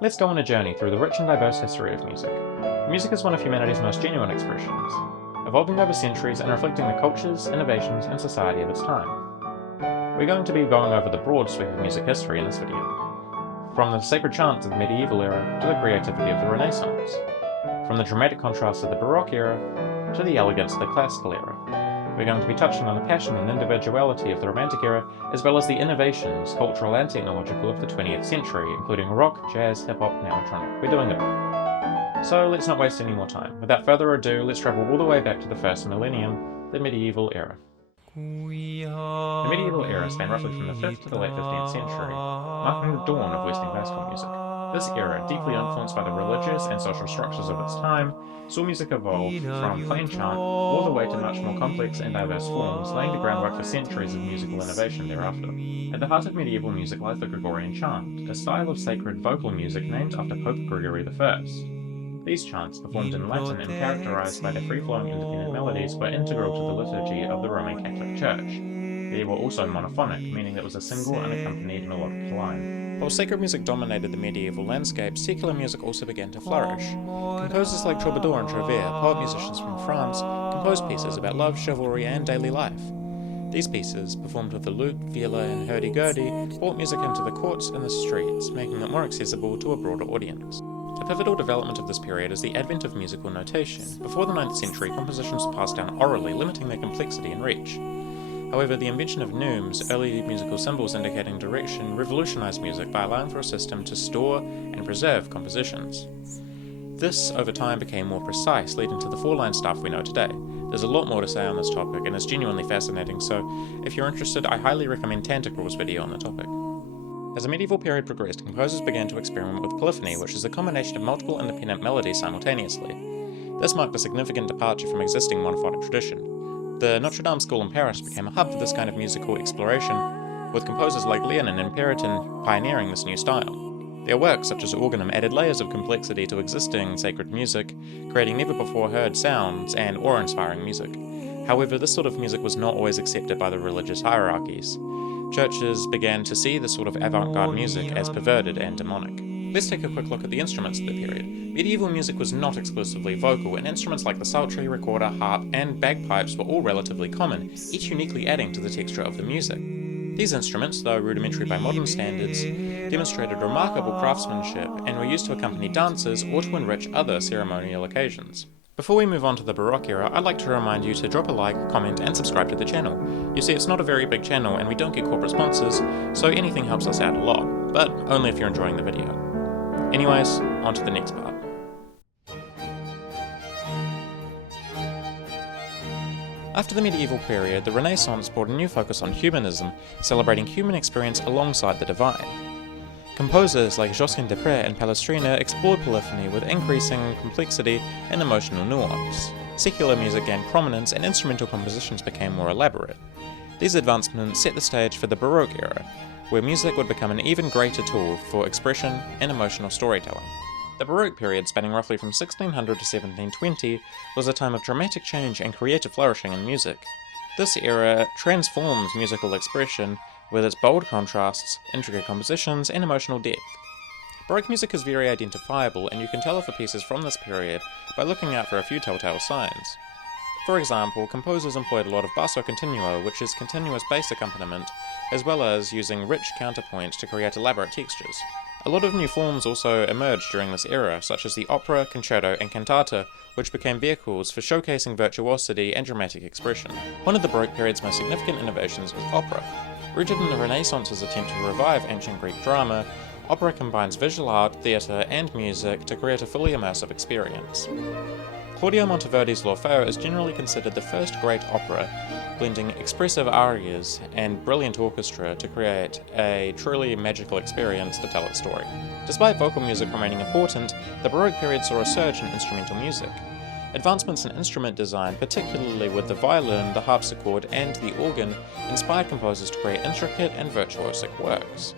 Let's go on a journey through the rich and diverse history of music. Music is one of humanity's most genuine expressions, evolving over centuries and reflecting the cultures, innovations, and society of its time. We're going to be going over the broad sweep of music history in this video, from the sacred chants of the medieval era to the creativity of the Renaissance, from the dramatic contrast of the Baroque era to the elegance of the classical era. We're going to be touching on the passion and individuality of the Romantic era, as well as the innovations, cultural and technological, of the 20th century, including rock, jazz, hip-hop, and electronic. We're doing it all. So let's not waste any more time. Without further ado, let's travel all the way back to the first millennium, the medieval era. The medieval era spanned roughly from the 5th to the late 15th century, marking the dawn of Western classical music. This era, deeply influenced by the religious and social structures of its time, saw music evolve from plain chant all the way to much more complex and diverse forms, laying the groundwork for centuries of musical innovation thereafter. At the heart of medieval music lies the Gregorian chant, a style of sacred vocal music named after Pope Gregory I. These chants, performed in Latin and characterized by their free-flowing independent melodies, were integral to the liturgy of the Roman Catholic Church. They were also monophonic, meaning there was a single unaccompanied melodic line. While sacred music dominated the medieval landscape, secular music also began to flourish. Composers like Troubadour and Travers, poet musicians from France, composed pieces about love, chivalry, and daily life. These pieces, performed with the lute, viola, and hurdy-gurdy, brought music into the courts and the streets, making it more accessible to a broader audience. A pivotal development of this period is the advent of musical notation. Before the 9th century, compositions were passed down orally, limiting their complexity and reach. However, the invention of neumes, early musical symbols indicating direction, revolutionized music by allowing for a system to store and preserve compositions. This, over time, became more precise, leading to the 4-line stuff we know today. There's a lot more to say on this topic, and it's genuinely fascinating, so if you're interested, I highly recommend Tantacrel's video on the topic. As the medieval period progressed, composers began to experiment with polyphony, which is a combination of multiple independent melodies simultaneously. This marked a significant departure from existing monophonic tradition. The Notre Dame School in Paris became a hub for this kind of musical exploration, with composers like Leonin and Periton pioneering this new style. Their works, such as Organum, added layers of complexity to existing sacred music, creating never-before-heard sounds and awe-inspiring music. However, this sort of music was not always accepted by the religious hierarchies. Churches began to see this sort of avant-garde music as perverted and demonic. Let's take a quick look at the instruments of the period. Medieval music was not exclusively vocal, and instruments like the psaltery, recorder, harp, and bagpipes were all relatively common, each uniquely adding to the texture of the music. These instruments, though rudimentary by modern standards, demonstrated remarkable craftsmanship and were used to accompany dances or to enrich other ceremonial occasions. Before we move on to the Baroque era, I'd like to remind you to drop a like, comment, and subscribe to the channel. You see, it's not a very big channel and we don't get corporate sponsors, so anything helps us out a lot, but only if you're enjoying the video. Anyways, on to the next part. After the medieval period, the Renaissance brought a new focus on humanism, celebrating human experience alongside the divine. Composers like Josquin des Prez and Palestrina explored polyphony with increasing complexity and emotional nuance. Secular music gained prominence and instrumental compositions became more elaborate. These advancements set the stage for the Baroque era, where music would become an even greater tool for expression and emotional storytelling. The Baroque period, spanning roughly from 1600 to 1720, was a time of dramatic change and creative flourishing in music. This era transforms musical expression with its bold contrasts, intricate compositions, and emotional depth. Baroque music is very identifiable, and you can tell if a piece is from this period by looking out for a few telltale signs. For example, composers employed a lot of basso continuo, which is continuous bass accompaniment, as well as using rich counterpoint to create elaborate textures. A lot of new forms also emerged during this era, such as the opera, concerto, and cantata, which became vehicles for showcasing virtuosity and dramatic expression. One of the Baroque period's most significant innovations was opera. Rooted in the Renaissance's attempt to revive ancient Greek drama, opera combines visual art, theatre, and music to create a fully immersive experience. Claudio Monteverdi's L'Orfeo is generally considered the first great opera, blending expressive arias and brilliant orchestra to create a truly magical experience to tell its story. Despite vocal music remaining important, the Baroque period saw a surge in instrumental music. Advancements in instrument design, particularly with the violin, the harpsichord, and the organ, inspired composers to create intricate and virtuosic works.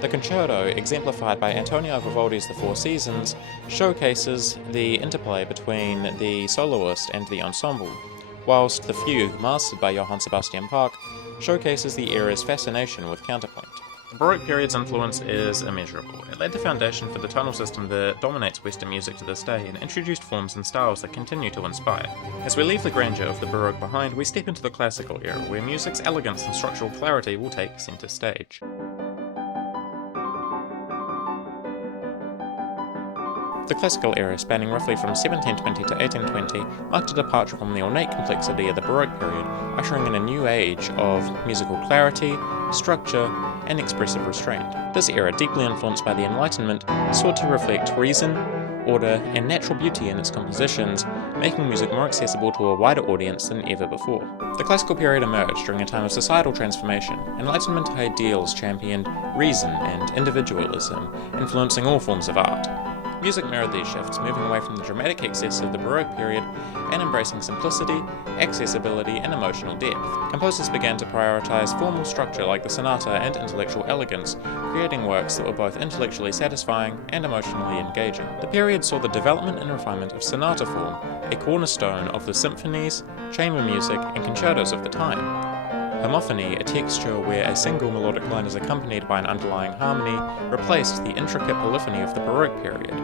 The concerto, exemplified by Antonio Vivaldi's The Four Seasons, showcases the interplay between the soloist and the ensemble, whilst the fugue, mastered by Johann Sebastian Bach, showcases the era's fascination with counterpoint. The Baroque period's influence is immeasurable. It laid the foundation for the tonal system that dominates Western music to this day and introduced forms and styles that continue to inspire. As we leave the grandeur of the Baroque behind, we step into the classical era, where music's elegance and structural clarity will take centre stage. The classical era, spanning roughly from 1720 to 1820, marked a departure from the ornate complexity of the Baroque period, ushering in a new age of musical clarity, structure, and expressive restraint. This era, deeply influenced by the Enlightenment, sought to reflect reason, order, and natural beauty in its compositions, making music more accessible to a wider audience than ever before. The classical period emerged during a time of societal transformation. Enlightenment ideals championed reason and individualism, influencing all forms of art. Music mirrored these shifts, moving away from the dramatic excess of the Baroque period and embracing simplicity, accessibility, and emotional depth. Composers began to prioritize formal structure like the sonata and intellectual elegance, creating works that were both intellectually satisfying and emotionally engaging. The period saw the development and refinement of sonata form, a cornerstone of the symphonies, chamber music, and concertos of the time. Homophony, a texture where a single melodic line is accompanied by an underlying harmony, replaced the intricate polyphony of the Baroque period.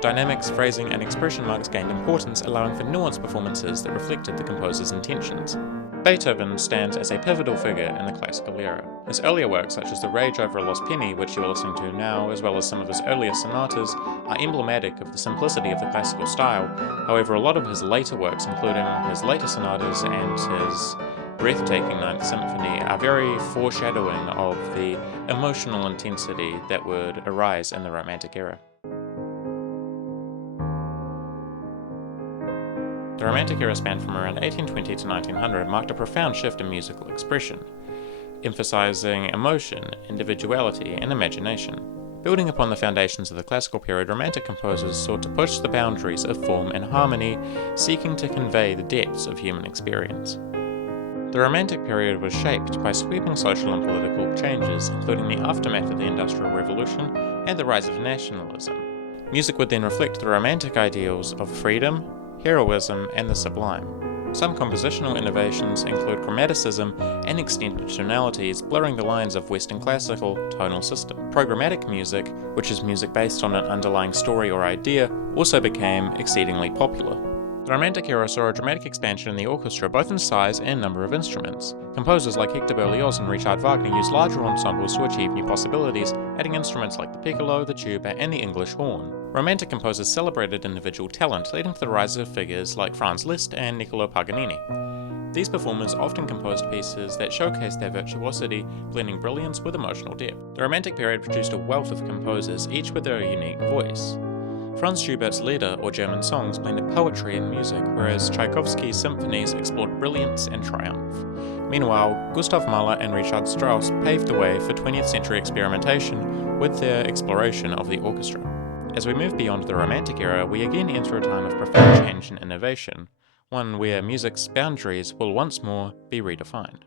Dynamics, phrasing, and expression marks gained importance, allowing for nuanced performances that reflected the composer's intentions. Beethoven stands as a pivotal figure in the classical era. His earlier works, such as The Rage Over a Lost Penny, which you are listening to now, as well as some of his earlier sonatas, are emblematic of the simplicity of the classical style. However, a lot of his later works, including his later sonatas and his breathtaking Ninth Symphony, are very foreshadowing of the emotional intensity that would arise in the Romantic era. The Romantic era span from around 1820 to 1900 marked a profound shift in musical expression, emphasizing emotion, individuality, and imagination. Building upon the foundations of the classical period, Romantic composers sought to push the boundaries of form and harmony, seeking to convey the depths of human experience. The Romantic period was shaped by sweeping social and political changes, including the aftermath of the Industrial Revolution and the rise of nationalism. Music would then reflect the Romantic ideals of freedom, heroism, and the sublime. Some compositional innovations include chromaticism and extended tonalities, blurring the lines of Western classical tonal system. Programmatic music, which is music based on an underlying story or idea, also became exceedingly popular. The Romantic era saw a dramatic expansion in the orchestra, both in size and number of instruments. Composers like Hector Berlioz and Richard Wagner used larger ensembles to achieve new possibilities, adding instruments like the piccolo, the tuba, and the English horn. Romantic composers celebrated individual talent, leading to the rise of figures like Franz Liszt and Niccolò Paganini. These performers often composed pieces that showcased their virtuosity, blending brilliance with emotional depth. The Romantic period produced a wealth of composers, each with their unique voice. Franz Schubert's Lieder, or German songs, blended poetry and music, whereas Tchaikovsky's symphonies explored brilliance and triumph. Meanwhile, Gustav Mahler and Richard Strauss paved the way for 20th century experimentation with their exploration of the orchestra. As we move beyond the Romantic era, we again enter a time of profound change and innovation, one where music's boundaries will once more be redefined.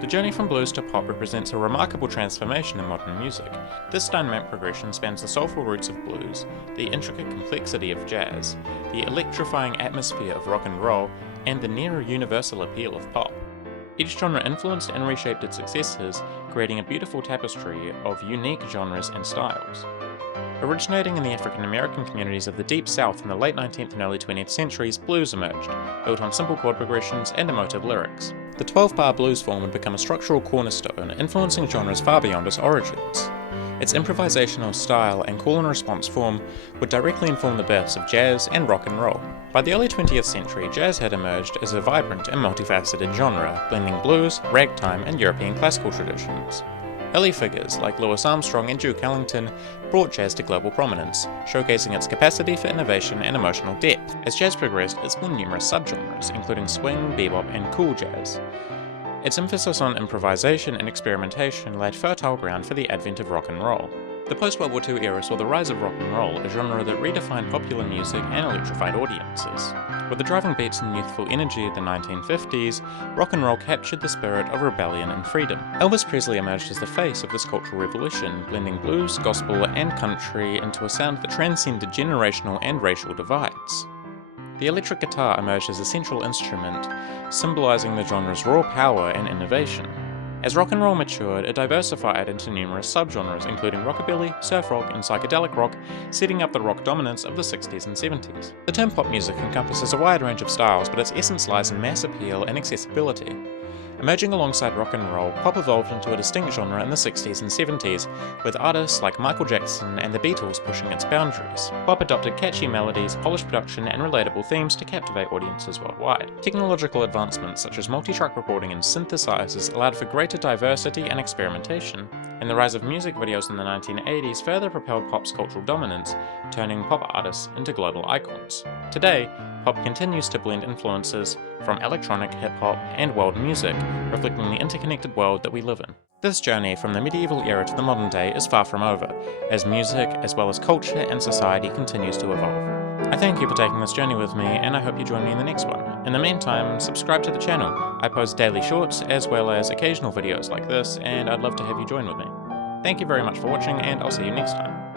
The journey from blues to pop represents a remarkable transformation in modern music. This dynamic progression spans the soulful roots of blues, the intricate complexity of jazz, the electrifying atmosphere of rock and roll, and the near-universal appeal of pop. Each genre influenced and reshaped its successors, creating a beautiful tapestry of unique genres and styles. Originating in the African American communities of the Deep South in the late 19th and early 20th centuries, blues emerged, built on simple chord progressions and emotive lyrics. The 12-bar blues form would become a structural cornerstone, influencing genres far beyond its origins. Its improvisational style and call-and-response form would directly inform the births of jazz and rock and roll. By the early 20th century, jazz had emerged as a vibrant and multifaceted genre, blending blues, ragtime, and European classical traditions. Early figures like Louis Armstrong and Duke Ellington brought jazz to global prominence, showcasing its capacity for innovation and emotional depth. As jazz progressed, it spawned numerous subgenres, including swing, bebop, and cool jazz. Its emphasis on improvisation and experimentation laid fertile ground for the advent of rock and roll. The post-World War II era saw the rise of rock and roll, a genre that redefined popular music and electrified audiences. With the driving beats and youthful energy of the 1950s, rock and roll captured the spirit of rebellion and freedom. Elvis Presley emerged as the face of this cultural revolution, blending blues, gospel, and country into a sound that transcended generational and racial divides. The electric guitar emerged as a central instrument, symbolizing the genre's raw power and innovation. As rock and roll matured, it diversified into numerous subgenres, including rockabilly, surf rock, and psychedelic rock, setting up the rock dominance of the 60s and 70s. The term pop music encompasses a wide range of styles, but its essence lies in mass appeal and accessibility. Emerging alongside rock and roll, pop evolved into a distinct genre in the 60s and 70s, with artists like Michael Jackson and the Beatles pushing its boundaries. Pop adopted catchy melodies, polished production, and relatable themes to captivate audiences worldwide. Technological advancements such as multi-track recording and synthesizers allowed for greater diversity and experimentation, and the rise of music videos in the 1980s further propelled pop's cultural dominance, turning pop artists into global icons. Today, pop continues to blend influences from electronic, hip-hop, and world music, reflecting the interconnected world that we live in. This journey from the medieval era to the modern day is far from over, as music, as well as culture and society, continues to evolve. I thank you for taking this journey with me, and I hope you join me in the next one. In the meantime, subscribe to the channel. I post daily shorts, as well as occasional videos like this, and I'd love to have you join with me. Thank you very much for watching, and I'll see you next time.